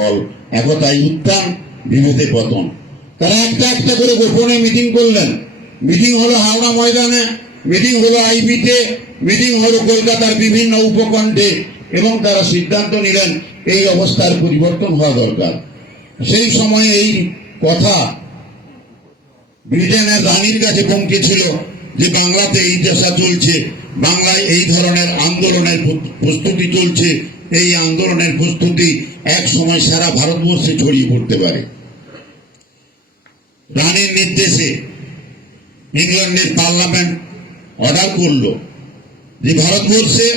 ফল একতাই উত্থান বিভেদে পতন। তারা একটা একটা করে গোপনে মিটিং করলেন। মিটিং হলো হাওড়া ময়দানে মিটিং হলো আইবিতে মিটিং হলো কলকাতার বিভিন্ন উপকণ্ঠে, এবং তারা সিদ্ধান্ত নিলেন এই অবস্থার পরিবর্তন হওয়া দরকার। সেই সময়ে এই কথা ব্রিটেনের রানীর কাছে পৌঁছেছিল যে বাংলাতে এই দশা চলছে, বাংলায় এই ধরনের আন্দোলনের প্রস্তুতি চলছে এই আন্দোলনের প্রস্তুতি এক সময় সারা ভারতবর্ষে ছড়িয়ে পড়তে পারে। রানীর নির্দেশে ইংল্যান্ডের পার্লামেন্ট অর্ডার করল যে ভারতবর্ষে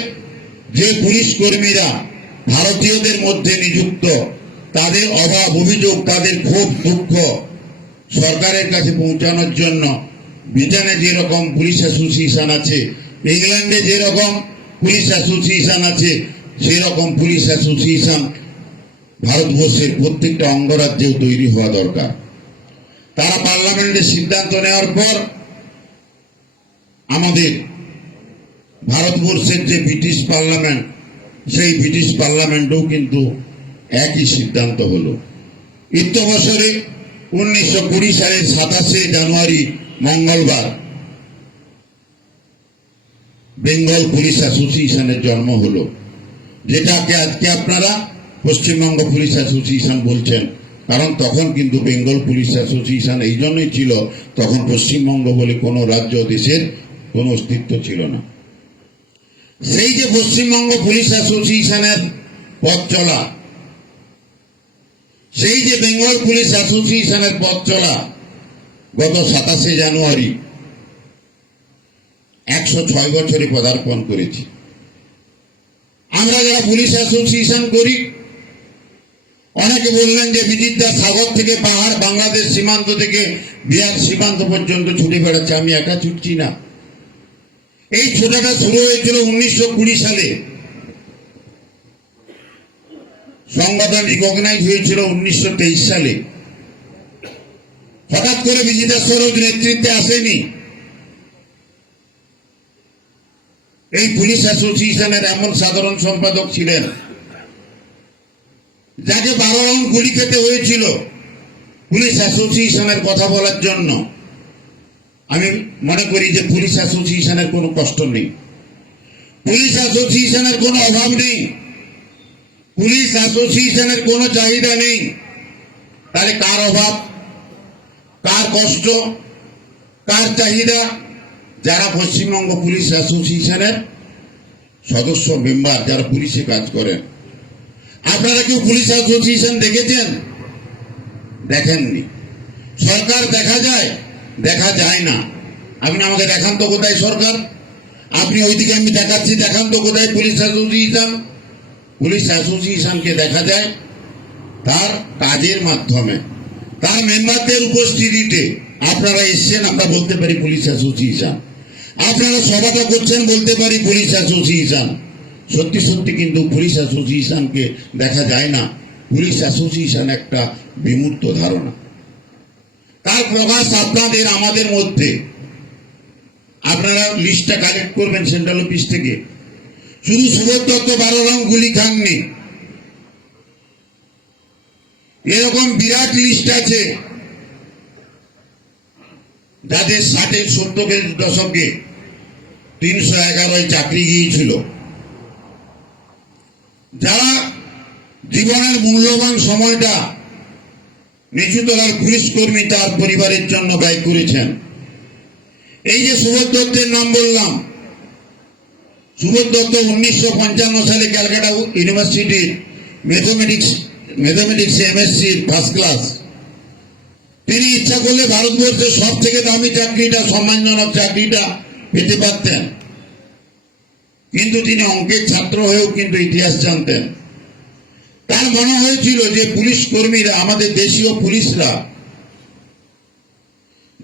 যে পুলিশ কর্মীরা ভারতীয়দের মধ্যে নিযুক্ত, তাদের অভাব, অভিযোগ, তাদের ক্ষোভ, দুঃখ সরকারের কাছে পৌঁছানোর জন্য ব্রিটেনে যেরকম পুলিশ অ্যাসোসিয়েশন আছে, ইংল্যান্ডে যেরকম পুলিশ অ্যাসোসিয়েশন আছে সেরকম পুলিশ অ্যাসোসিয়েশন ভারতবর্ষের প্রত্যেকটা অঙ্গরাজ্যেও তৈরি হওয়া দরকার। তারা পার্লামেন্টে সিদ্ধান্ত নেওয়ার পর আমাদের ভারতবর্ষের যে ব্রিটিশ পার্লামেন্ট, সেই ব্রিটিশ পার্লামেন্টেও কিন্তু একই সিদ্ধান্ত হলো। ইত্য বছরে উনিশশো কুড়ি সালের সাতাশে জানুয়ারি, মঙ্গলবার, বেঙ্গল পুলিশ অ্যাসোসিয়েশনের জন্ম হলো। যেটাকে আজকে আপনারা পশ্চিমবঙ্গ পুলিশ অ্যাসোসিয়েশন বলছেন। কারণ তখন কিন্তু বেঙ্গল পুলিশ অ্যাসোসিয়েশন এই জন্যই ছিল, তখন পশ্চিমবঙ্গ বলে কোনো রাজ্য দেশের কোনো অস্তিত্ব ছিল না। সেই যে পশ্চিমবঙ্গ পুলিশ অ্যাসোসিয়েশনের পথ চলা, সেই যে বেঙ্গল পুলিশ অ্যাসোসিয়েশনের পথ চলা, গত সাতাশে জানুয়ারি একশো ছয় বছরে পদার্পণ করেছি। আমরা যারা পুলিশ অ্যাসোসিয়েশন করি, অনেকে বললেন যে বিজিতদা সাগর থেকে পাহাড় বাংলাদেশ সীমান্ত থেকে বিহার সীমান্ত পর্যন্ত ছুটে বেড়াচ্ছে। আমি একা ছুটছি না। এই ছোটাটা শুরু হয়েছিল উনিশশো কুড়ি সালে। সংগঠন রিকগনাইজ হয়েছিল উনিশশো তেইশ সালে। হঠাৎ করে বিজিতা সরোজ নেতৃত্বে আসেনি। এই পুলিশ অ্যাসোসিয়েশনের এমন সাধারণ সম্পাদক ছিলেন, যাকে বারো রাউন্ড গুলি খেতে হয়েছিল পুলিশ অ্যাসোসিয়েশনের কথা বলার জন্য। আমি মনে করি যে পুলিশ অ্যাসোসিয়েশনের কোনো কষ্ট নেই। পুলিশ অ্যাসোসিয়েশনের কোনো অভাব নেই। পুলিশ অ্যাসোসিয়েশনের কোনো চাহিদা নেই। তাহলে কার অভাব? কার কষ্ট? কার চাহিদা? যারা পশ্চিমবঙ্গ পুলিশ অ্যাসোসিয়েশনের সদস্য, মেম্বার, যারা পুলিশে কাজ করেন। আপনারা কেউ পুলিশ অ্যাসোসিয়েশন দেখেছেন? দেখেননি। সরকার দেখা যায় দেখা যায় না। আপনি আমাকে দেখান তো কোথায় সরকার। আপনি ওইদিকে আমি দেখাচ্ছি, দেখান তো কোথায় পুলিশ অ্যাসোসিয়েশন। পুলিশ অ্যাসোসিয়েশনকে দেখা যায় তার কাজের মাধ্যমে। তার মেম্বারদের উপস্থিতিতে আপনারা এসছেন, আমরা বলতে পারি পুলিশ অ্যাসোসিয়েশন। আপনারা সভাটা করছেন বলতে পারি পুলিশ অ্যাসোসিয়েশন। সত্যি সত্যি কিন্তু পুলিশ অ্যাসোসিয়েশনকে দেখা যায় না। পুলিশ অ্যাসোসিয়েশন একটা বিমূর্ত ধারণা। তার প্রকাশ আপনাদের আমাদের মধ্যে। আপনারা লিস্টটা কালেক্ট করবেন সেন্ট্রাল অফিস থেকে। শুধু সুবোধ দত্ত বারো রং গুলি খাননি। এরকম বিরাট লিস্ট আছে। যাদের ষাটের সত্তরের দশকে তিনশো এগারোয় চাকরি গিয়েছিল। যারা জীবনের মূল্যবান সময়টা নিচুতলার পুলিশ কর্মী তার পরিবারের জন্য ব্যয় করেছেন। এই যে সুবোধ দত্তের নাম বললাম, সুবোধ দত্ত উনিশশো পঞ্চান্ন সালে ক্যালকাটা ইউনিভার্সিটির mathematics mathematics MSc first class তিনি ইচ্ছা করলে ভারতবর্ষের সব থেকে দামি চাকরিটা, সম্মানজনক চাকরিটা পেতে পারতেন। কিন্তু তিনি অঙ্কের ছাত্র হয়েও কিন্তু ইতিহাস জানতেন। তার মনে হয়েছিল যে পুলিশ কর্মীরা, আমাদের দেশীয় পুলিশরা,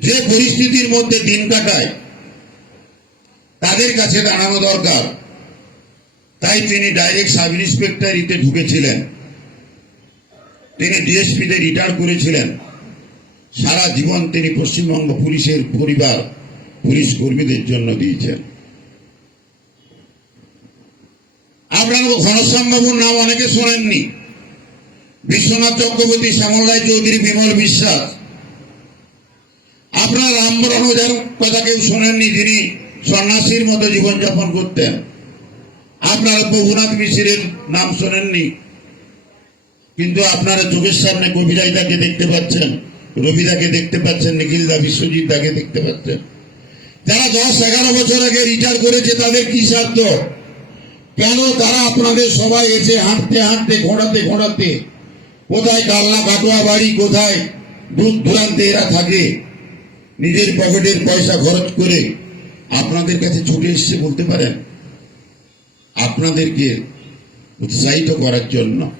যে পরিস্থিতির মধ্যে দিন কাটায়, তাদের কাছে দাঁড়ানো দরকার। তাই তিনি ডাইরেক্ট সাব ইন্সপেক্টরিতে ঢুকেছিলেন। তিনি ডিএসপিতে রিটায়ার করেছিলেন। সারা জীবন তিনি পশ্চিমবঙ্গ পুলিশের পরিবার, পুলিশ কর্মীদের জন্য দিয়েছেন। আপনারা ঘনশ্যাম বাবুর নাম অনেকে শোনেননি। বিশ্বনাথ চক্রবর্তী, শ্যামল রায় চৌধুরী, বিমল বিশ্বাস। আপনার রামবরণ ওঝার কথা কেউ শোনেননি, যিনি সন্ন্যাসীর মতো জীবনযাপন করতেন। আপনারা প্রভুনাথ মিশ্রের নাম শোনেননি। কিন্তু আপনারা চোখের সামনে কবিরাই দাকে দেখতে পাচ্ছেন। রবিদাকে দেখতে পাচ্ছেন নিখিল দা বিশ্বজিৎ দাকে দেখতে পাচ্ছেন। যারা দশ এগারো বছর আগে রিটায়ার করেছে, তাদের কি স্বার্থ? কেন তারা আপনাদের সবাই এসে হাঁটতে হাঁটতে ঘোড়াতে ঘোড়াতে কোথায় কালনা কাটোয়া বাড়ি, কোথায় দূর দূরান্তে এরা থাকে, নিজের পকেটের পয়সা খরচ করে আপনাদের কাছে ছুটে এসছে বলতে পারেন? আপনাদেরকে উৎসাহিত করার জন্য।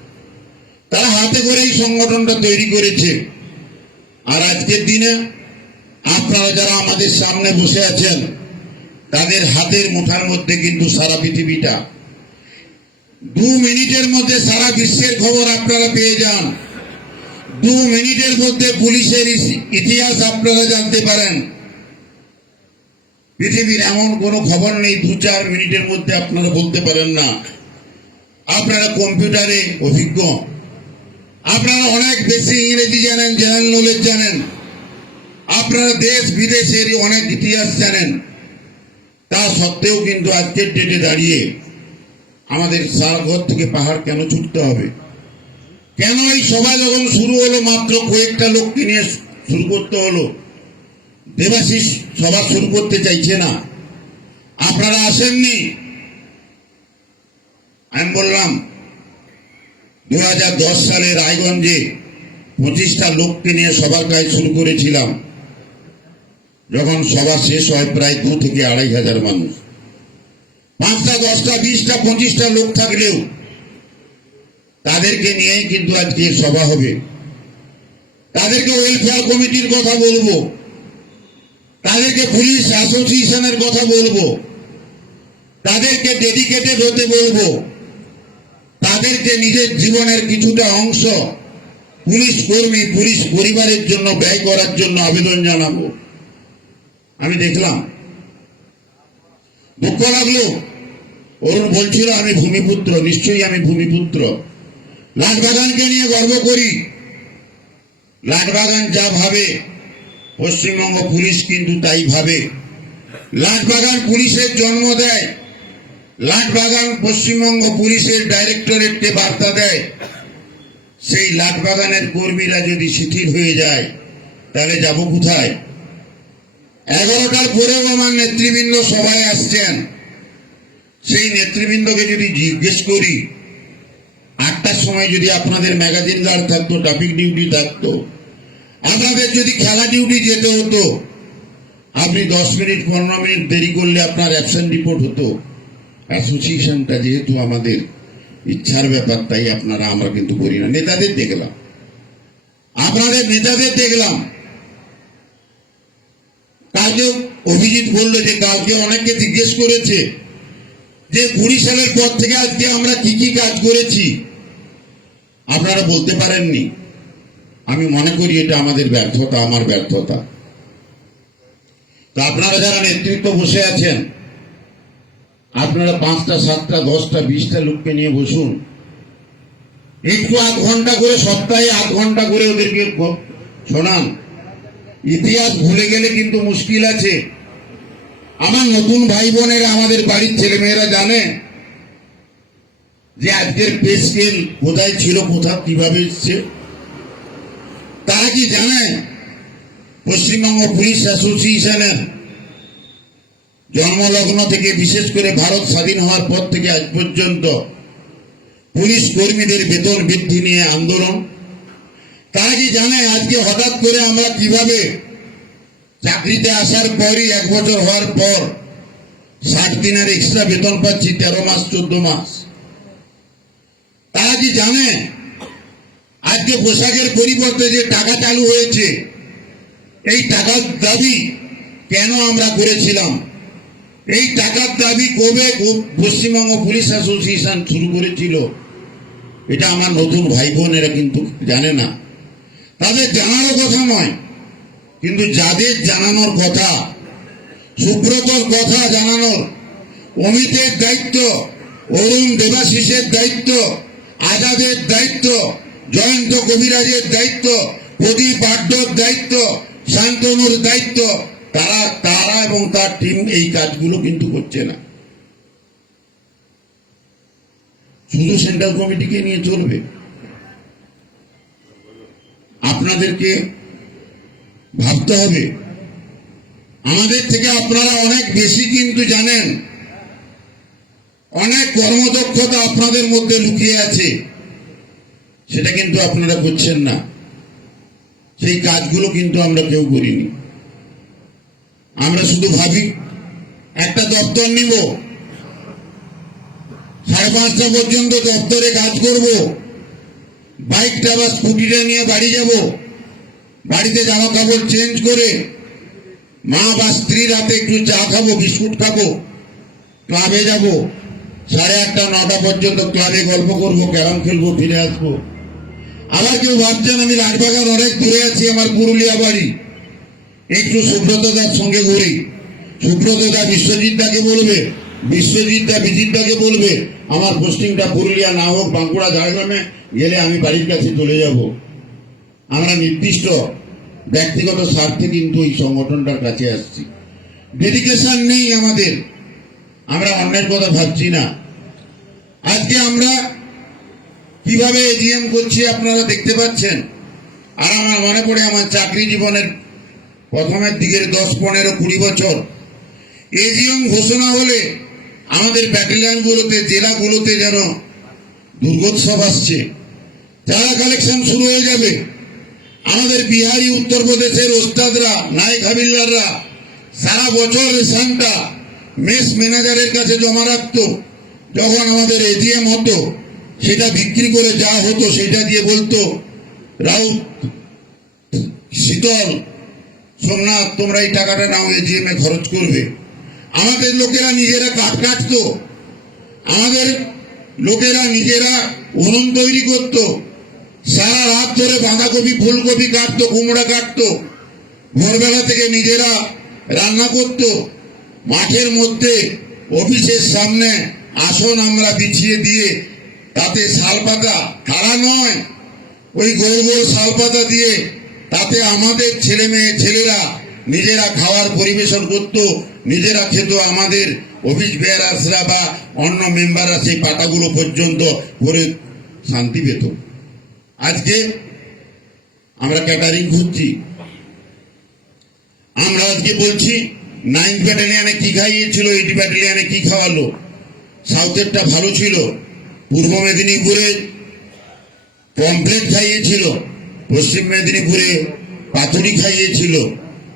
তারা হাতে করে এই সংগঠনটা তৈরি করেছে। আর আজকের দিনে আপনারা যারা আমাদের সামনে বসে আছেন, তাদের হাতের মুঠার মধ্যে কিন্তু সারা পৃথিবীটা। দু মিনিটের মধ্যে সারা বিশ্বের খবর আপনারা পেয়ে যান। দু মিনিটের মধ্যে পুলিশের ইতিহাস আপনারা জানতে পারেন। পৃথিবীর এমন কোনো খবর নেই, দু চার মিনিটের মধ্যে আপনারা বলতে পারেন না। আপনারা কম্পিউটারে অভিজ্ঞ। আপনারা অনেক বেশি ইংরেজি জানেন, জেনারেল নলেজ জানেন। আপনারা দেশ বিদেশের অনেক ইতিহাস জানেন। তা সত্ত্বেও কিন্তু আজকের ডেটে দাঁড়িয়ে আমাদের সারঘর থেকে পাহাড় কেন ছুটতে হবে? কেন এই সভা যখন শুরু হলো, মাত্র কয়েকটা লোককে নিয়ে শুরু করতে হলো। দেবাশিস সভা শুরু করতে চাইছে না। আপনারা আসেননি। আমি বললাম দু হাজার দশ সালে রায়গঞ্জে পঁচিশটা লোককে নিয়ে সবার কাজ শুরু করেছিলাম। যখন সভা শেষ হয় প্রায় দু থেকে আড়াই হাজার মানুষ। পাঁচটা, দশটা, বিশটা, পঁচিশটা লোক থাকলেও তাদেরকে নিয়েই কিন্তু আজকে সভা হবে। তাদেরকে ওয়েলফেয়ার কমিটির কথা বলব। তাদেরকে পুলিশ অ্যাসোসিয়েশনের কথা বলব। তাদেরকে ডেডিকেটেড হতে বলব। তাদেরকে নিজের জীবনের কিছুটা অংশ পুলিশ কর্মী, পুলিশ পরিবারের জন্য ব্যয় করার জন্য আবেদন জানাব। আমি দেখলাম। দুঃখ লাগল। অরুণ বলছিল, আমি ভূমিপুত্র, নিশ্চয়ই আমি ভূমিপুত্র। লাটবাগানকে নিয়ে গর্ব করি। লাটবাগান যা ভাবে, পশ্চিমবঙ্গ পুলিশ কিন্তু তাই ভাবে। লাটবাগান পুলিশের জন্ম দেয়। লাটবাগান পশ্চিমবঙ্গ পুলিশের ডাইরেক্টরেটকে বার্তা দেয়, সেই লাটবাগানের কর্মীরা যদি শিথিল হয়ে যায়, তাহলে যাব কোথায়? এগারোটার পরেও আমার নেতৃবৃন্দ সবাই আসছেন। সেই নেতৃবৃন্দকে যদি জিজ্ঞেস করি, আটটার সময় যদি আপনাদের ম্যাগাজিন গার্ড থাকতো, ট্রাফিক ডিউটি থাকতো, আপনাদের যদি খেলা ডিউটি যেতে হতো, আপনি দশ মিনিট, পনেরো মিনিট দেরি করলে আপনার অ্যাবসেন্ট রিপোর্ট হতো। অ্যাসোসিয়েশনটা যেহেতু আমাদের ইচ্ছার ব্যাপার, তাই আপনারা আমরা কিন্তু করি না। নেতাদের দেখলাম। আপনাদের নেতাদের দেখলাম। কালকে অভিজিৎ বলল যে, কালকে অনেককে জিজ্ঞেস করেছে যে, কুড়ি সালের পর থেকে আজকে আমরা কি কি কাজ করেছি। আপনারা বলতে পারেননি। আমি মনে করি এটা আমাদের ব্যর্থতা, আমার ব্যর্থতা। তা আপনারা যারা নেতৃত্ব বসে আছেন আপনারা পাঁচটা, সাতটা, দশটা, বিশটা লোককে নিয়ে বসুন। একটু আধ ঘণ্টা করে, সপ্তাহে আধ ঘণ্টা করে ওদেরকে শোনান। ইতিহাস ভুলে গেলে কিন্তু মুশকিল আছে। আমার নতুন ভাই বোনেরা আমাদের বাড়ির ছেলেমেয়েরা জানে যে আজকের পে স্কেল কোথায় ছিল কোথা কীভাবে এসছে। তারা কি জানে? পশ্চিমবঙ্গ পুলিশ অ্যাসোসিয়েশনের জন্মলগ্ন থেকে বিশেষ করে ভারত স্বাধীন হওয়ার পর থেকে আজ পর্যন্ত পুলিশ কর্মীদের বেতন বৃদ্ধি নিয়ে আন্দোলন। কি জানে আজকে হঠাৎ করে আমরা কীভাবে চাকরিতে আসার পরই এক বছর হওয়ার পর ষাট দিনের এক্সট্রা বেতন পাচ্ছি তেরো মাস, চোদ্দ মাস। তারা কি জানে? আজকে পোশাকের পরিবর্তে যে টাকা চালু হয়েছে, এই টাকার দাবি কেন আমরা করেছিলাম? এই টাকার দাবি কবে পশ্চিমবঙ্গ পুলিশ অ্যাসোসিয়েশন শুরু করেছিল, এটা আমার নতুন ভাই বোনেরা কিন্তু জানে না। তাদের জানারও কথা নয়, কিন্তু যাদের জানানোর কথা, সুব্রতর কথা জানানোর, অমিতের দায়িত্ব, অরুণ দেবাশিসের দায়িত্ব, আজাদের দায়িত্ব, জয়ন্ত কবিরাজের দায়িত্ব, প্রদীপ আড্ডর দায়িত্ব, শান্তনুর দায়িত্ব তারা তারা এবং তার টিম এই কাজগুলো কিন্তু করছে না। শুধু সেন্ট্রাল কমিটিকে নিয়ে চলবে। আপনাদেরকে ভাবতে হবে। আমাদের থেকে আপনারা অনেক বেশি কিন্তু জানেন। অনেক কর্মদক্ষতা আপনাদের মধ্যে লুকিয়ে আছে। সেটা কিন্তু আপনারা করছেন না। সেই কাজগুলো কিন্তু আমরা কেউ করিনি। আমরা শুধু ভাবি, একটা দপ্তর নিব। সাড়ে পাঁচটা পর্যন্ত দপ্তরে কাজ করব। বাইকটা বা স্কুটিটা নিয়ে বাড়ি যাব। বাড়িতে জামা কাপড় চেঞ্জ করে মা বা স্ত্রীর হাতে একটু চা খাব, বিস্কুট খাব ক্লাবে যাব। সাড়ে আটটা, নটা পর্যন্ত ক্লাবে গল্প করব, ক্যারাম খেলব, ফিরে আসব। আবার কেউ ভাবছেন আমি রাজবাগান অনেক দূরে আছি, আমার পুরুলিয়া বাড়ি। একটু সুব্রতদার সঙ্গে ঘুরি সুব্রতদা বিশ্বজিৎ দাকে বলবে বিশ্বজিৎ দা বিজিৎ দাকে বলবে, আমার পোস্টিংটা পুরুলিয়া না হোক, বাঁকুড়া ঝাড়গ্রামে গেলে আমি বাড়ির কাছে চলে যাব। আমরা নির্দিষ্ট ব্যক্তিগত স্বার্থে কিন্তু এই সংগঠনটার কাছে আসছি। ডেডিকেশন নেই আমাদের। আমরা অন্যের কথা ভাবছি না। আজকে আমরা কীভাবে এজিএম করছি আপনারা দেখতে পাচ্ছেন। আর আমার মনে পড়ে আমার চাকরি জীবনের প্রথমের দিকের দশ, পনেরো, কুড়ি বছর। এজিএম ঘোষণা হলে আমাদের ব্যাটালিয়ানগুলোতে জেলাগুলোতে যেন দুর্গোৎসব আসছে। চাঁদা কালেকশন শুরু হয়ে যাবে, আমাদের বিহারি, উত্তরপ্রদেশের ওস্তাদরা, নায়ক হাবিলদাররা, সারা বছর রেশনটা মেস ম্যানেজারের কাছে জমা রাখতো। যখন আমাদের এজিএম হতো, সেটা বিক্রি করে যা হতো, সেটা দিয়ে বলতো, রাউত, শীতল সোমনাথ, তোমরা এই টাকাটা নাও এজিএম এ খরচ করবে। আমাদের লোকেরা নিজেরা কাঠ কাটতো। আমাদের লোকেরা নিজেরা উনুন তৈরি করতো। সারা রাত ধরে বাঁধাকপি, ফুলকপি কাটতো, কুমড়া কাটতো। ভোরবেলা থেকে নিজেরা রান্না করতো। মাঠের মধ্যে, অফিসের সামনে আসন আমরা বিছিয়ে দিয়ে, তাতে শাল পাতা নয়, ওই গোল গোল শাল পাতা দিয়ে তাতে আমাদের ছেলে মেয়ে, ছেলেরা নিজেরা খাওয়ার পরিবেশন করত, নিজেরা খেত আমাদের অফিস বেয়ারাসরা বা অন্য মেম্বাররা সেই পাতাগুলো পর্যন্ত করে শান্তি পেত। আজকে আমরা ক্যাটারিং খুঁজছি। আমরা আজকে বলছি নাইন্থ ব্যাটালিয়ানে কি খাইয়েছিল এইট ব্যাটালিয়ানে কি খাওয়ালো? সাউথেরটা ভালো ছিল, পূর্ব মেদিনীপুরে পমপ্লেট খাইয়েছিল। পশ্চিম মেদিনীপুরে পাতুরি খাইয়েছিল।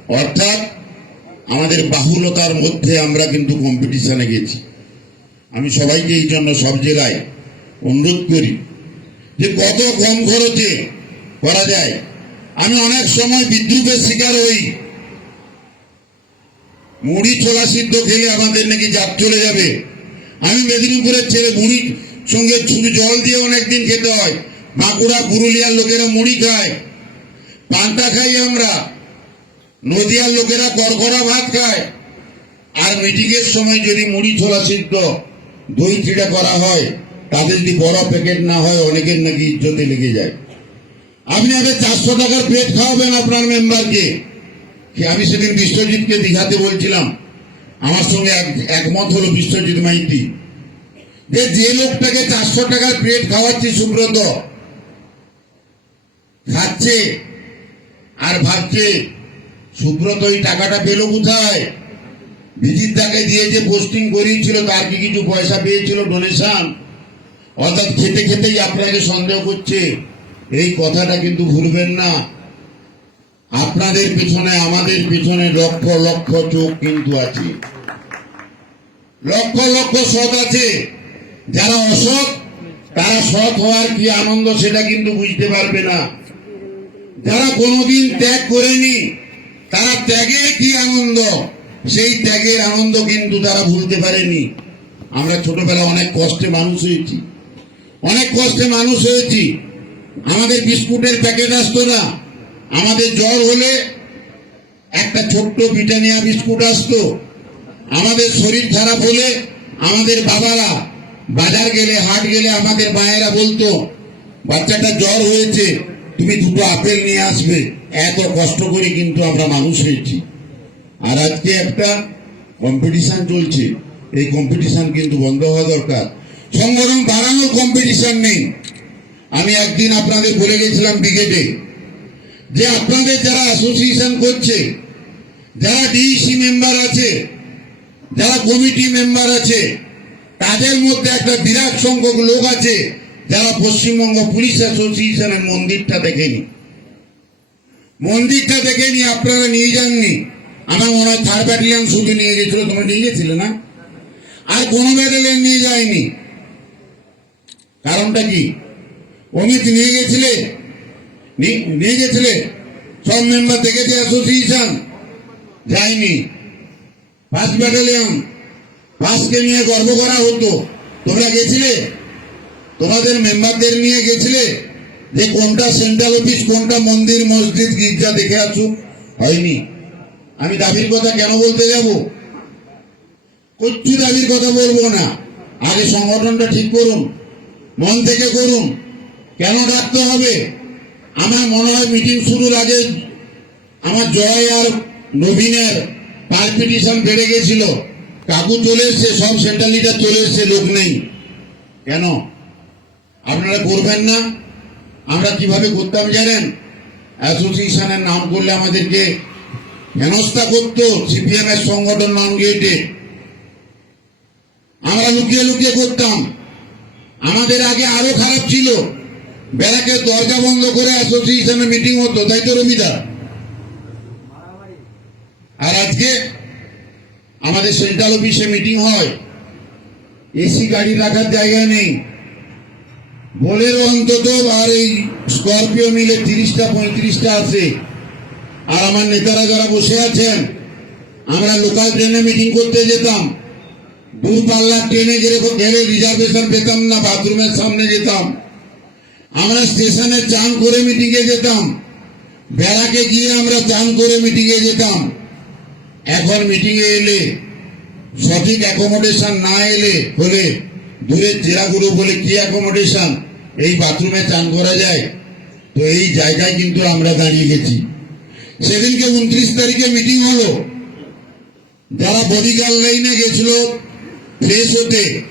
অর্থাৎ আমাদের বাহুলতার মধ্যে আমরা কিন্তু কম্পিটিশনে গেছি। আমি সবাইকে এই জন্য সব জায়গায় অনুরোধ করি যে কত কম খরচে করা যায়। আমি অনেক সময় বিদ্রুপের শিকার হই। মুড়ি ছোলা সিদ্ধ খেলে আমাদের নাকি জাপ চলে যাবে। আমি মেদিনীপুরের ছেলে মুড়ির সঙ্গে শুধু জল দিয়ে অনেকদিন খেতে হয়। বাঁকুড়া পুরুলিয়ার লোকেরা মুড়ি খায়, পান্তা খাই আমরা, নদিয়ার লোকেরা করকরা ভাত খায়, আর মিটিংয়ের সময় যদি মুড়ি ছোলা সিদ্ধ দই চিড়া করা হয় তাতে যদি বড় প্যাকেট না হয়, অনেকের নাকি ইজ্জতে লেগে যায়। আপনি আগে চারশো টাকার প্লেট খাওয়াবেন আপনার মেম্বারকে। আমি সেদিন বিশ্বজিৎকে দীঘাতে বলছিলাম, আমার সঙ্গে এক- একমত হলো বিশ্বজিৎ মাইতি। যে লোকটাকে চারশো টাকার প্লেট খাওয়াচ্ছি সুব্রত খাচ্ছে। আর ভাবছে, সুব্রত ওই টাকাটা পেল কোথায়? বিজিত দাকে দিয়ে যে পোস্টিং করিয়েছিল, তার কি কিছু পয়সা পেয়েছিল ডোনেশন অর্থাৎ খেতে খেতেই আপনাকে সন্দেহ করছে। এই কথাটা কিন্তু ভুলবেন না। আপনাদের পেছনে, আমাদের পেছনে লক্ষ লক্ষ চোখ কিন্তু আছে। লক্ষ লক্ষ সৎ আছে। যারা অসৎ, তারা সৎ হওয়ার কি আনন্দ সেটা কিন্তু বুঝতে পারবে না। যারা কোনোদিন ত্যাগ করেনি। তারা ত্যাগের কি আনন্দ? সেই ত্যাগের আনন্দ কিন্তু তারা ভুলতে পারেনি। আমরা ছোটবেলা অনেক কষ্টে মানুষ হয়েছি। অনেক কষ্টে মানুষ হয়েছি। আমাদের বিস্কুটের প্যাকেট আসতো না। আমাদের জ্বর হলে একটা ছোট্ট ব্রিটানিয়া বিস্কুট আসতো। আমাদের শরীর খারাপ হলে আমাদের বাবারা বাজার গেলে, হাট গেলে আমাদের মায়েরা বলতো, বাচ্চাটা জ্বর হয়েছে। তুমি দুটো আপেল নিয়ে আসবে। এত কষ্ট করে কিন্তু আমরা মানুষ হয়েছি। আর আজকে একটা কম্পিটিশন চলছে। এই কম্পিটিশন কিন্তু বন্ধ হওয়া দরকার। সংগঠন বাড়ানোর কম্পিটিশন নেই। আমি একদিন আপনাদের বলে গেছিলাম ব্রিগেডে যে আপনাদের যারা অ্যাসোসিয়েশন করছে, যারা ডিইসি মেম্বার আছে, যারা কমিটি মেম্বার আছে, তাদের মধ্যে একটা বিরাট সংখ্যক লোক আছে। যারা পশ্চিমবঙ্গ পুলিশ অ্যাসোসিয়েশনের মন্দিরটা দেখেনি। মন্দিরটা দেখেনি, আপনারা নিয়ে যাননি। আমার মনে হয় থার্ড ব্যাটালিয়ান শুধু নিয়ে গেছিল, তোমরা নিয়ে গেছিলে না? আর কোনো ব্যাটালিয়ান নিয়ে যায়নি। কারণটা কি? অমিত নিয়ে গেছিলে? নিয়ে গেছিলে? সব মেম্বার দেখেছে অ্যাসোসিয়েশন যায়নি। ফার্স্ট ব্যাটালিয়ন ফার্স্টকে নিয়ে গর্ব করা হতো। তোমরা গেছিলে? তোমাদের মেম্বারদের নিয়ে গেছিলে? যে কোনটা সেন্ট্রাল অফিস কোনটা মন্দির, মসজিদ, গির্জা দেখে আসুক হয়নি। আমি দাবির কথা কেন বলতে যাব? কিচ্ছু দাবির কথা বলব না। আগে সংগঠনটা ঠিক করুন, মন থেকে করুন। কেন ডাকতে হবে? আমার মনে হয় মিটিং শুরুর আগে আমার জয় আর নবীনের পারপিটিশন বেড়ে গেছিল। কাকু চলে এসছে, সব সেন্ট্রাল লিডার চলে এসছে, লোক নেই। কেন? আপনারা করবেন না। আমরা কীভাবে করতাম জানেন? অ্যাসোসিয়েশনের নাম করলে আমাদেরকে হেনস্থা করতো সিপিএম এর সংগঠন নাম গেটে আমরা লুকিয়ে লুকিয়ে করতাম। আমাদের আগে আরও খারাপ ছিল। ব্যারাকের দরজা বন্ধ করে অ্যাসোসিয়েশনের মিটিং হতো, তাই তো রমিদা আর আজকে আমাদের সেন্ট্রাল অফিসে মিটিং হয়। এসি গাড়ি রাখার জায়গা নেই। বোলেরো অন্তত আর এই স্করপিও মিলে তিরিশটা, পঁয়ত্রিশটা আছে। আর আমার নেতারা যারা বসে আছেন, আমরা লোকাল ট্রেনে মিটিং করতে যেতাম। দূরপাল্লার ট্রেনে গেলে গেলে রিজার্ভেশন পেতাম না বাথরুমের সামনে যেতাম। আমরা স্টেশনে চান করে মিটিংয়ে যেতাম। বেড়াকে গিয়ে আমরা চান করে মিটিংয়ে যেতাম। এখন মিটিংয়ে এলে, সঠিক অ্যাকোমোডেশন না এলে হলে দূরের জেলাগুলো বলে কি অ্যাকোমোডেশন এই বাথরুমে চান করা যায়, তো এই জায়গায় কিন্তু আমরা দাঁড়িয়ে গেছি। সেদিনকে উনত্রিশ তারিখে মিটিং হলো। যারা বডিগার্ড লাইনে গেছিল ফ্রেশ হতে,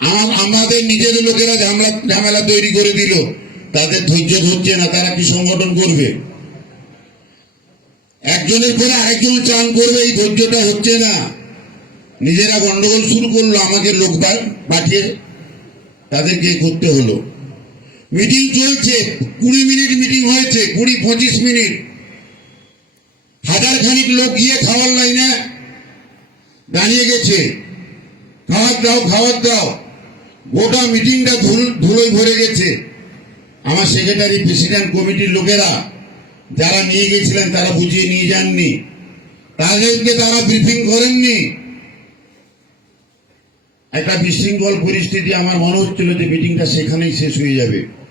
আম- আমাদের নিজের লোকেরা ঝামেলা ঝামেলা তৈরি করে দিল। তাদের ধৈর্য ধরছে না, তারা কি সংগঠন করবে? একজনের পরে আরেকজন চান করবে, এই ধৈর্যটা হচ্ছে না। নিজেরা গন্ডগোল শুরু করল, আমাকে লোক পাঠিয়ে তাদেরকে করতে হলো। মিটিং চলছে, কুড়ি মিনিট মিটিং হয়েছে, কুড়ি পঁচিশ মিনিট। হাজার খানিক লোক গিয়ে খাওয়ার লাইনে দাঁড়িয়ে গেছে। খাওয়ার দাও খাওয়ার দাও। গোটা মিটিংটা ধুল- ধুলোয় ভরে গেছে। আমার সেক্রেটারি প্রেসিডেন্ট কমিটির লোকেরা যারা নিয়ে গেছিলেন, তারা বুঝিয়ে নিয়ে যাননি। তাদেরকে তারা ব্রিফিং করেননি। একটা বিশৃঙ্খল পরিস্থিতি, আমার মনে হচ্ছিল যে মিটিংটা সেখানেই শেষ হয়ে যাবে।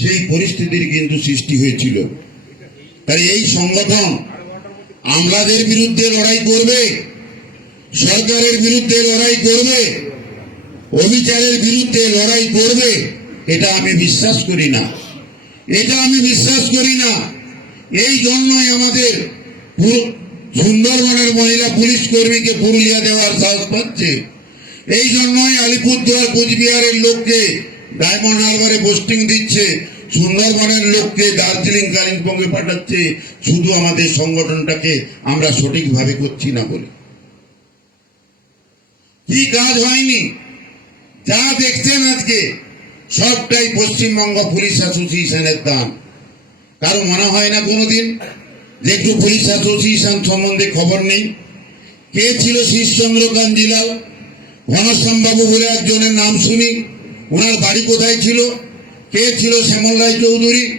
সেই পরিস্থিতির কিন্তু সৃষ্টি হয়েছিল। তাই এই সংগঠন আমলাদের বিরুদ্ধে লড়াই করবে, সরকারের বিরুদ্ধে লড়াই করবে অবিচারের বিরুদ্ধে লড়াই করবে, এটা আমি বিশ্বাস করি না। এটা আমি বিশ্বাস করি না। এই জন্যই আমাদের সুন্দরবনের মহিলা পুলিশ কর্মীকে পুরুলিয়া দেওয়ার সাহস পাচ্ছে। এই জন্যই আলিপুরদুয়ার, কোচবিহারের লোককে ডায়মন্ড হারবারে পোস্টিং দিচ্ছে। সুন্দরবনের লোককে দার্জিলিং, কালিম্পংয়ে পাঠাচ্ছে। শুধু আমাদের সংগঠনটাকে আমরা সঠিকভাবে করছি না বলে। কি কাজ হয়নি? যা দেখছেন আজকে, সবটাই পশ্চিমবঙ্গ পুলিশ অ্যাসোসিয়েশনের দান কারও মনে হয় না কোনোদিন? যে একটু পুলিশ অ্যাসোসিয়েশন সম্বন্ধে খবর নেই। কে ছিল শীষচন্দ্র কাঞ্জিলাল ঘনশ্যাম বাবু বলে একজনের নাম শুনি। ওনার বাড়ি কোথায় ছিল? কে ছিল শ্যামল রায় চৌধুরী?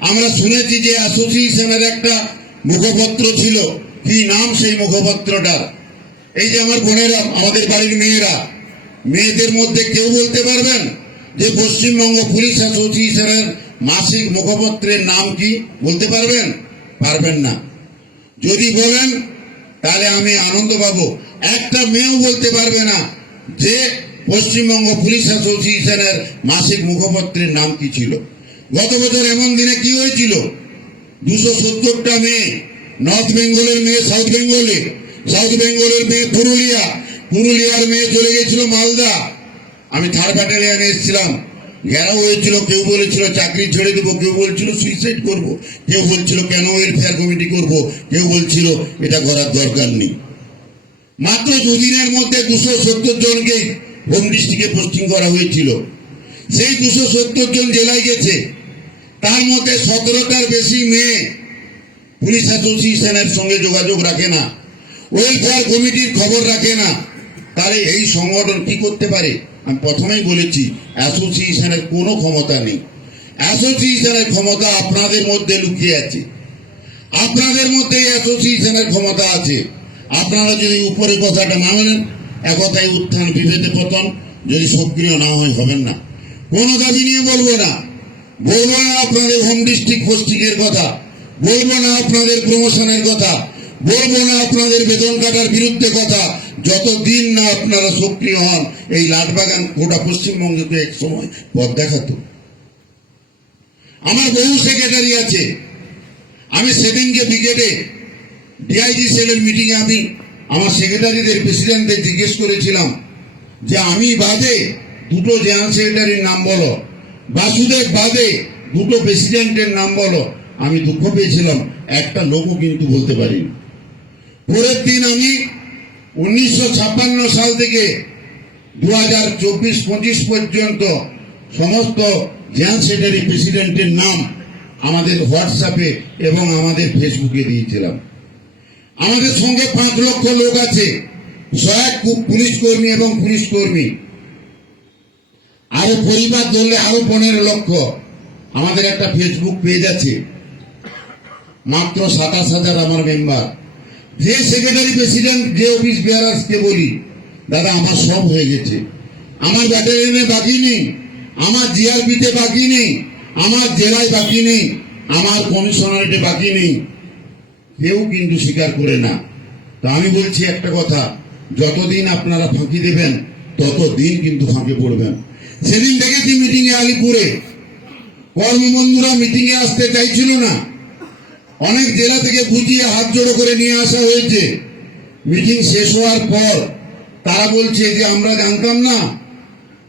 আমরা শুনেছি যে অ্যাসোসিয়েশনের একটা মুখপত্র ছিল। কি নাম সেই মুখপত্রটার? এই যে আমার বোনেরা, আমাদের বাড়ির মেয়েরা, মেয়েদের মধ্যে কেউ বলতে পারবেন যে পশ্চিমবঙ্গ পুলিশ অ্যাসোসিয়েশনের মাসিক মুখপত্রের নাম কি? বলতে পারবেন? পারবেন না। যদি বলেন, তাহলে আমি আনন্দ পাবো। একটা মেয়েও বলতে পারবে না যে পশ্চিমবঙ্গ পুলিশ অ্যাসোসিয়েশনের মাসিক মুখপত্রের নাম কি ছিল? গত বছর এমন দিনে কি হয়েছিল? দুশো সত্তরটা মেয়ে, নর্থ বেঙ্গলের মেয়ে, সাউথ বেঙ্গলে, সাউথ বেঙ্গলের মেয়ে পুরুলিয়া, পুরুলিয়ার মেয়ে চলে গেছিল মালদা। আমি থার্ড ব্যাটালিয়ানে এসেছিলাম। ঘেরাও হয়েছিল, কেউ বলেছিল চাকরি ছেড়ে দেবো, কেউ বলছিল সুইসাইড করব, কেউ বলছিল কেন ওয়েলফেয়ার কমিটি করব, কেউ বলছিল এটা করার দরকার নেই। মাত্র দুদিনের মধ্যে দুশো সত্তর জনকে হোম পোস্টিং করা হয়েছিল। সেই দুশো সত্তর জন জেলায় গেছে। তার মধ্যে সতেরোটার বেশি মেয়ে পুলিশ অ্যাসোসিয়েশনের সঙ্গে যোগাযোগ রাখে না। ওয়েলফেয়ার কমিটির খবর রাখে না। তাহলে এই সংগঠন কি করতে পারে? আমি প্রথমেই বলেছি, অ্যাসোসিয়েশনের কোনো ক্ষমতা নেই। অ্যাসোসিয়েশনের ক্ষমতা আপনাদের মধ্যে লুকিয়ে আছে। আপনাদের মধ্যে অ্যাসোসিয়েশনের ক্ষমতা আছে। আপনারা যদি উপরে কথাটা না মানেন একথাই উত্থান, বিভেদে পতন, যদি সক্রিয় না হয় হবেন না। কোনো দাবি নিয়ে বলব না। বলব না আপনাদের হোম ডিস্ট্রিক্ট পোস্টিংয়ের কথা। বলব না আপনাদের প্রমোশনের কথা। বলব না আপনাদের বেতন কাটার বিরুদ্ধে কথা। যতদিন না আপনারা সক্রিয় হন, এই লাটবাগান গোটা পশ্চিমবঙ্গকে এক সময় পথ দেখাতো। আমার বহু সেক্রেটারি আছে। আমি সেদিনকে ব্রিগেডে ডিআইজি সেলের মিটিংয়ে আমি আমার সেক্রেটারিদের প্রেসিডেন্টদের জিজ্ঞেস করেছিলাম যে আমি বাদে দুটো জেনারেল সেক্রেটারির নাম বলো, বাসুদেব বাদে দুটো প্রেসিডেন্টের নাম বলো। আমি দুঃখ পেয়েছিলাম, একটা লোকও কিন্তু বলতে পারিনি। পরের দিন আমি উনিশশো ছাপ্পান্ন সাল থেকে দু হাজার চব্বিশ পঁচিশ পর্যন্ত সমস্ত জেনারেল সেক্রেটারি প্রেসিডেন্টের নাম আমাদের হোয়াটসঅ্যাপে এবং আমাদের ফেসবুকে দিয়েছিলাম। আমাদের সঙ্গে পাঁচ লক্ষ লোক আছে। পুলিশ কর্মী এবং পুলিশ কর্মী আরও পরিবার ধরলে আরও পনেরো লক্ষ। আমাদের একটা ফেসবুক পেজ আছে। মাত্র সাতাশ হাজার আমার মেম্বার যে সেক্রেটারি প্রেসিডেন্ট যে অফিস বেয়ারার্সকে বলি, দাদা, আমার সব হয়ে গেছে। আমার ব্যাটালিয়নে বাকি নেই, আমার জিআরপিতে বাকি নেই, আমার জেলায় বাকি নেই, আমার কমিশনারেটে বাকি নেই। কেউ কিন্তু স্বীকার করে না। তো আমি বলছি একটা কথা, যতদিন আপনারা ফাঁকি দেবেন, ততদিন কিন্তু ফাঁকে পড়বেন। সেদিন দেখেছি মিটিং এ আলিপুরে। কর্মবন্ধুরা মিটিং এ আসতে চাইছিল না। অনেক জেলা থেকে বুঝিয়ে হাত জোড়ো করে নিয়ে আসা হয়েছে। মিটিং শেষ হওয়ার পর তারা বলছে যে, আমরা জানতাম না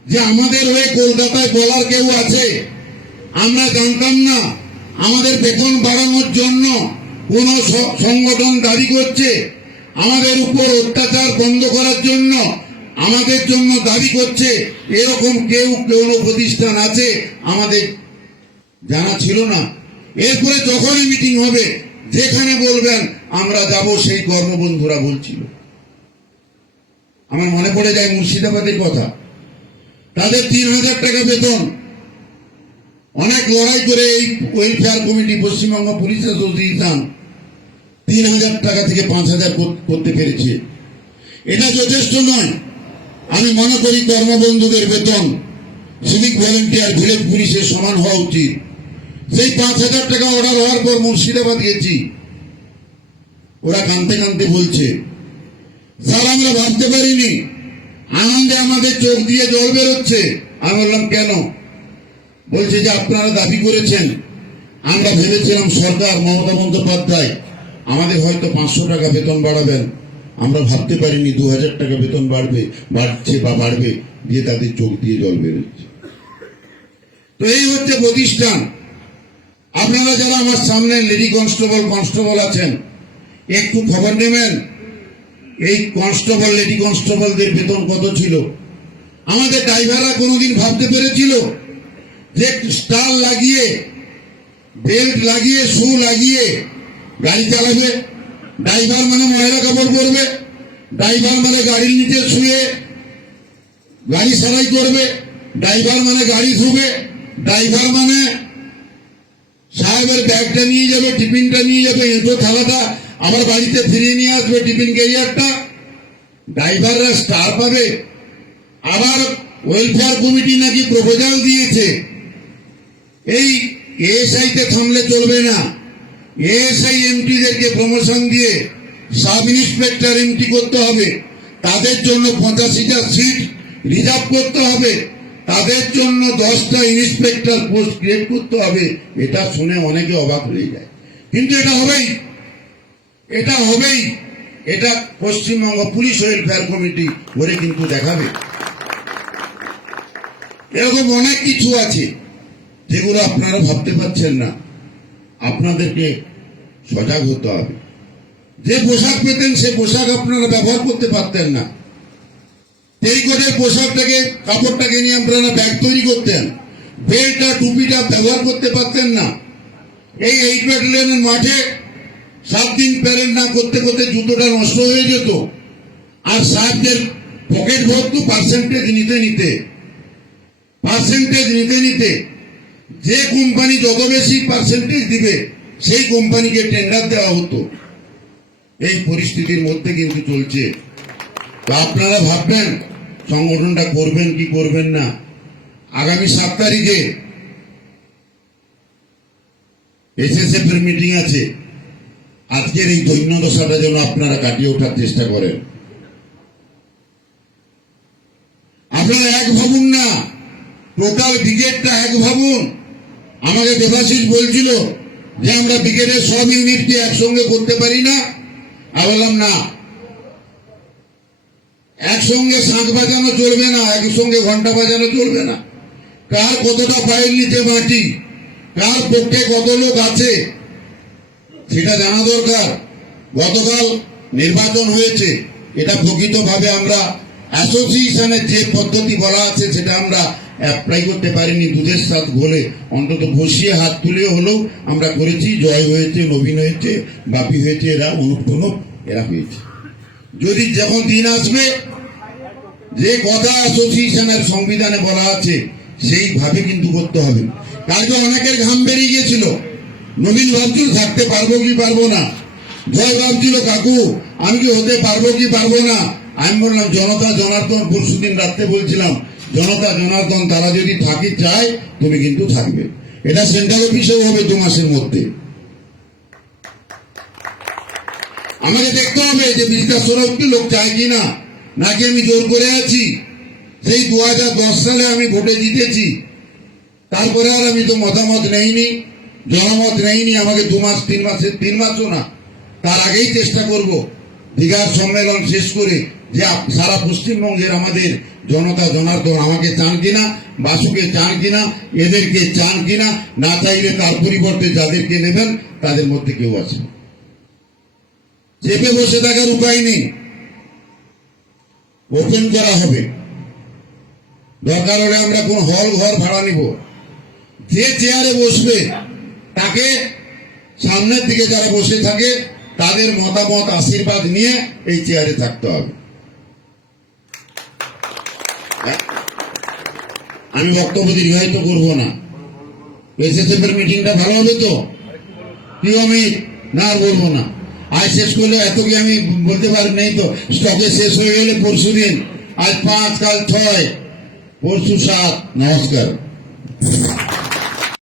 যে আমাদের হয়ে কলকাতায় বলার কেউ আছে। আমরা জানতাম না আমাদের বেতন বাড়ানোর জন্য কোন সংগঠন দাবি করছে আমাদের উপর অত্যাচার বন্ধ করার জন্য, আমাদের জন্য দাবি করছে। এরকম কেউ কোন প্রতিষ্ঠান আছে, আমাদের জানা ছিল না। এরপরে যখনই মিটিং হবে, যেখানে বলবেন, আমরা যাব সেই কর্মবন্ধুরা বলছিল। আমার মনে পড়ে যায় মুর্শিদাবাদের কথা। তাদের তিন হাজার টাকা বেতন অনেক লড়াই করে এই welfare committee Paschimbanga police association তিন হাজার টাকা থেকে পাঁচ হাজার করতে পেরেছে। এটা যথেষ্ট নয়। আমি মনে করি কর্মবন্ধুদের বেতন সিভিক ভলেন্টিয়ার ভিলেজ পুলিশের সমান হওয়া উচিত। সেই পাঁচ হাজার টাকা অর্ডার হওয়ার পর মুর্শিদাবাদ গেছি। ওরা কানতে কানতে বলছে, স্যার, আমরা ভাবতে পারিনি। আনন্দে আমাদের চোখ দিয়ে জল বেরোচ্ছে। আমি বললাম, কেন? বলছে যে আপনারা দাবি করেছেন। আমরা ভেবেছিলাম সরকার, মমতা বন্দ্যোপাধ্যায়, আমাদের হয়তো পাঁচশো টাকা বেতন বাড়াবেন। আমরা ভাবতে পারিনি দু হাজার টাকা বেতন বাড়বে, বাড়ছে বা বাড়বে, দিয়ে তাদের চোখ দিয়ে জল বেরোচ্ছে। তো এই হচ্ছে প্রতিষ্ঠান। আপনারা যারা আমার সামনে লেডি কনস্টেবল কনস্টেবল আছেন, একটু খবর নেবেন? এই কনস্টেবল, লেডি কনস্টেবলদের বেতন কত ছিল? আমাদের ড্রাইভাররা কোনোদিন ভাবতে পেরেছিল? যে স্টার লাগিয়ে বেল্ট লাগিয়ে শু লাগিয়ে, গাড়ি চালাবে। ড্রাইভার মানে ময়লা কাপড় পরবে। ড্রাইভার মানে গাড়ির নিচে শুয়ে গাড়ি সারাই করবে। ড্রাইভার মানে গাড়ি ধুবে। ড্রাইভার মানে সাহেবের ব্যাগটা নিয়ে যাবে, টিফিনটা নিয়ে যাবে, এঁটো থালাটা আবার বাড়িতে ফিরিয়ে নিয়ে আসবে, টিফিন ক্যারিয়ারটা ড্রাইভাররা স্টার পাবে। আবার ওয়েলফেয়ার কমিটি নাকি প্রপোজাল দিয়েছে। এই এএসআই তে থামলে চলবে না। এএসআই এমটিদেরকে প্রমোশন দিয়ে সাব ইন্সপেক্টর এমটি করতে হবে। তাদের জন্য পঁচাশিটা সিট রিজার্ভ করতে হবে। তাদের জন্য দশটা ইন্সপেক্টর পোস্ট ক্রিয়েট করতে হবে। এটা শুনে অনেকে অবাক হয়ে যায়। কিন্তু এটা হবেই। এটা হবেই। এটা পশ্চিমবঙ্গ পুলিশ ওয়েলফেয়ার কমিটি করে কিন্তু দেখাবে। এরকম অনেক কিছু আছে। যেগুলো আপনারা ভাবতে পারছেন না। আপনাদেরকে সজাগ হতে হবে। যে পোশাক পেতেন, সে পোশাক আপনারা ব্যবহার করতে পারতেন না। টেরিকটের পোশাকটাকে, কাপড়টাকে নিয়ে আপনারা ব্যাগ তৈরি করতেন। বেল্টটা, টুপিটা ব্যবহার করতে পারতেন না। এই এইট ব্যাটালিয়নের মাঠে সাত দিন প্যারেড না করতে করতে জুতোটা নষ্ট হয়ে যেত। আর সাহেবদের পকেট ভর্ত পার্সেন্টেজ নিতে নিতে পার্সেন্টেজ নিতে নিতে যে কোম্পানি যত বেশি পার্সেন্টেজ দিবে, সেই কোম্পানিকে টেন্ডার দেওয়া হতো। এই পরিস্থিতির মধ্যে কিন্তু চলছে। তো আপনারা ভাববেন, সংগঠনটা করবেন কি করবেন না। আগামী সাত তারিখে এসএসএফ এর মিটিং আছে। আজকের এই দৈন্য দশাটা যেন আপনারা কাটিয়ে ওঠার চেষ্টা করেন। আপনারা এক ভাবুন না। টোটাল ব্রিগেডটা এক ভাবুন। আমাকে দেবাশিস বলছিল যে আমরা ব্রিগেডের সব ইউনিটকে একসঙ্গে করতে পারি না। আমি বললাম, না। একসঙ্গে শাঁখ বাজানো চলবে না, একসঙ্গে ঘণ্টা বাজানো চলবে না। কার কতটা পায়ের নিতে মাটি কার পক্ষে কত লোক আছে, সেটা জানা দরকার। গতকাল নির্বাচন হয়েছে, এটা প্রকৃতভাবে আমরা অ্যাসোসিয়েশনের যে পদ্ধতি বলা আছে, সেটা আমরা অ্যাপ্লাই করতে পারিনি দুধের সাথ ঘোলে অন্তত বসিয়ে হাত তুলে হলেও আমরা করেছি, জয় হয়েছে, নবীন হয়েছে, বাপি হয়েছে, এরা অনুপ টনুপ এরা হয়েছে। যদি যখন দিন আসবে, যে কথা অ্যাসোসিয়েশনের সংবিধানে বলা আছে, সেইভাবে কিন্তু করতে হবে। কালকে অনেকের ঘাম বেরিয়ে গিয়েছিল, নবীন ভাবছিল থাকতে পারব কি পারব না? জয় ভাবছিল, কাকু, আমি কি হতে পারব কি পারব না? আমি বললাম, জনতা, জনার্দন, পরশুদিন রাত্রে বলছিলাম জনতা জনার্দন তারা যদি থাকি চায়, তুমি কিন্তু থাকবে। এটা সেন্ট্রাল অফিসেও হবে দু মাসের মধ্যে। আমাকে দেখতে হবে যে বিজিতা সৌরভকে লোক চায় কিনা নাকি আমি জোর করে আছি? সেই দু হাজার দশ সালে আমি ভোটে জিতেছি। তারপরে আর আমি তো মতামত নেইনি, জনমত নেইনি, আমাকে দু মাস, তিন মাসে, তিন মাসও না। তার আগেই চেষ্টা করব। দীঘার সম্মেলন শেষ করে যে সারা পশ্চিমবঙ্গের আমাদের জনতা জনার্দন আমাকে চান কিনা, বাসুকে চান কিনা, এদেরকে চান কিনা, না চাইলে তার পরিবর্তে যাদেরকে নেবেন, তাদের মধ্যে কেউ আছে। চেপে বসে থাকার উপায় নেই। ওপেন করা হবে। দরকার হলে আমরা কোন হল ঘর ভাড়া নিব। যে চেয়ারে বসবে, তাকে সামনের দিকে যারা বসে থাকে তাদের মতামত, আশীর্বাদ নিয়ে এই চেয়ারে থাকতে হবে? আমি বক্তব্য দীর্ঘায়িত করব না। এসএসএফ এর মিটিংটা ভালো হবে তো? কি অমিত না আর বলব না। আজ শেষ করলে এত কি আমি বলতে পারি নেই তো? স্টকে শেষ হয়ে গেলে পরশু দিন। আজ পাঁচ, কাল ছয়। পরশু সাত। নমস্কার।